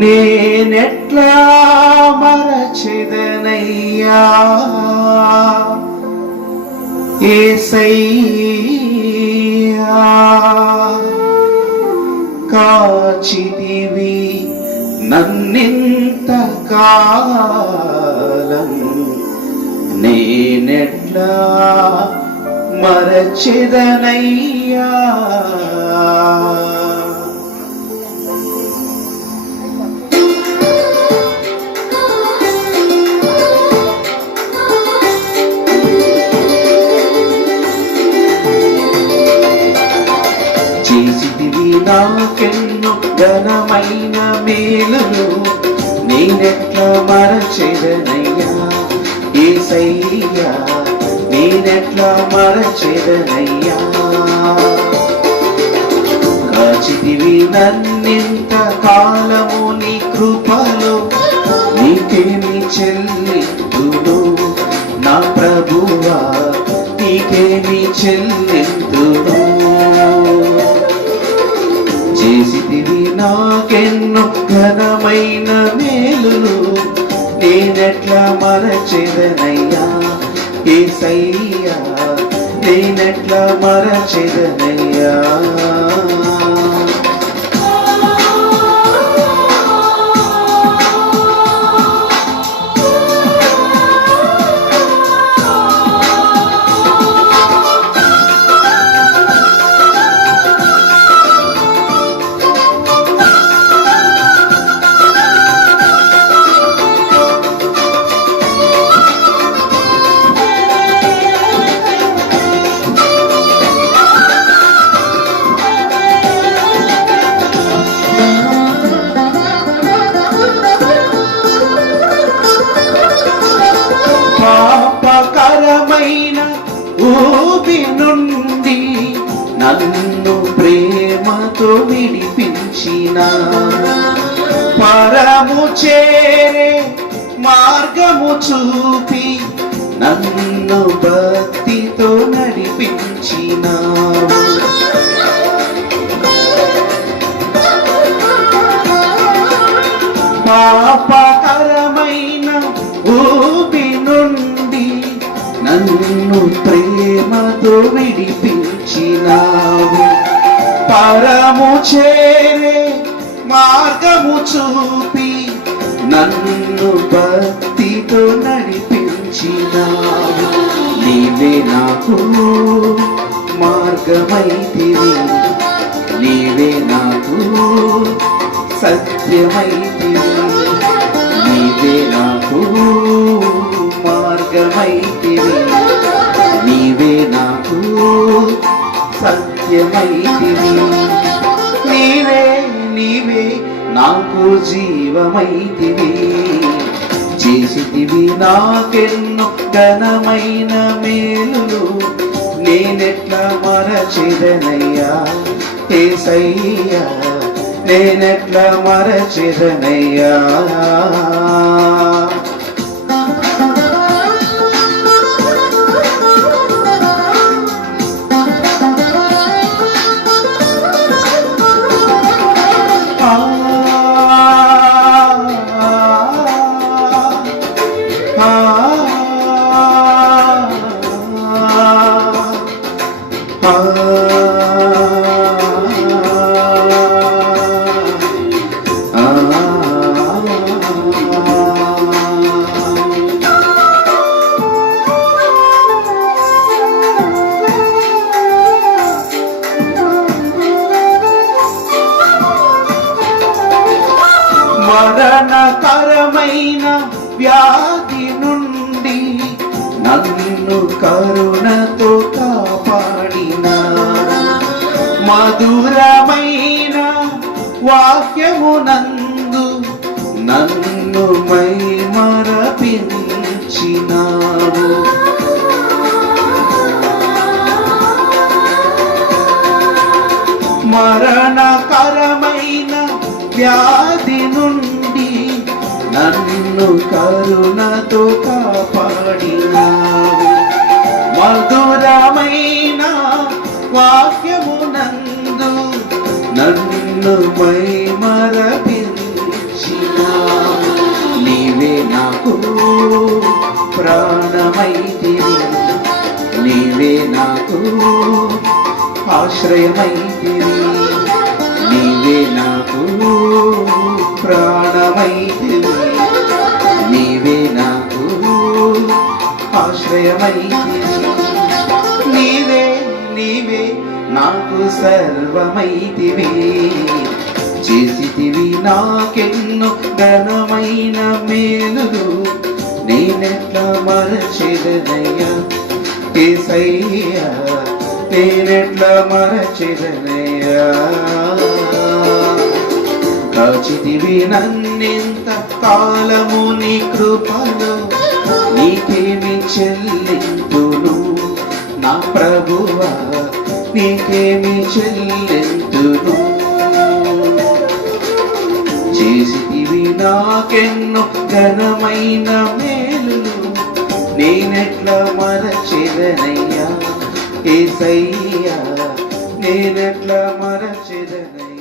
నేనెట్లా మరచిదనయ్యా? ఏసయ్యా కాచిదివి నన్నింత కాలం నేనెట్లా మరచిదనయ్యా? ఘనమైన మేలును నేనెట్లా మరచెదనయ్యా? ఏసయ్యా నేనెట్లా మరచెదనయ్యా? కాచితివి నన్నెంత కాలము నీ కృపలో? నీకేమి చెల్లిందును నా ప్రభువా? నీకేమి చెల్లిందును నాకెన్నో ఘనమైన మేలులు నేనెట్లా మరచెదనయ్యా? ఏసయ్యా నేనెట్లా మరచెదనయ్యా? నన్ను ప్రేమతో విడిపించిన. పరము చేరే మార్గము చూపి నన్ను భక్తితో నడిపించిన. పరము చేరే మార్గము చూపి నన్ను భక్తితో నడిపించినావు. నీవే నాకు మార్గమైతివి. నీవే నాకు సత్యమైతివి. నీవే నాకు మార్గమైతివి. నీవే నాకు సత్య సత్యమైతివి నీవే నీవే నాకు జీవమైతివి. చేసితివి నాకెన్నో ఘనమైన మేలులు. నేనెట్లా మరచెదనయ్యా? ఏసయ్యా నేనెట్లా మరచిదనయ్యా? మరణకరమైన వ్యాధి నుండి నన్ను కరుణతో కాపాడిన మధురమైన వాక్యమునందు నన్ను మై మరపించినావు మరణకరమైన వ్యాధి నుండి నన్ను కరుణతో కాపాడినావు. మధురమైన వాక్యమునందు నన్ను నన్ను మై మరపించినావు నీవే నాకు ప్రాణమైతివి. నీవే నాకు ఆశ్రయమైతివి. నీవే నాకు ప్రాణ ఆశ్రయమై నీవే నీవే నాకు సర్వమైతివి. చేసితివి నాకెన్నో ఘనమైన మేలులు. నేనెట్లా మరచెదనయ్యా? ఏసయ్యా నేనెట్లా మరచెదనయ్యా? కాచితివి నన్నెంత కాలము నీ కృపలో? నీకేమి చెల్లింతును? నా ప్రభువా నీకేమి చెల్లింతును? చేసితివి నాకెన్నో ఘనమైన మేలులు నేనెట్లా మరచెదనయ్యా? ఏసయ్యా నేనెట్లా మరచెదనయ్యా?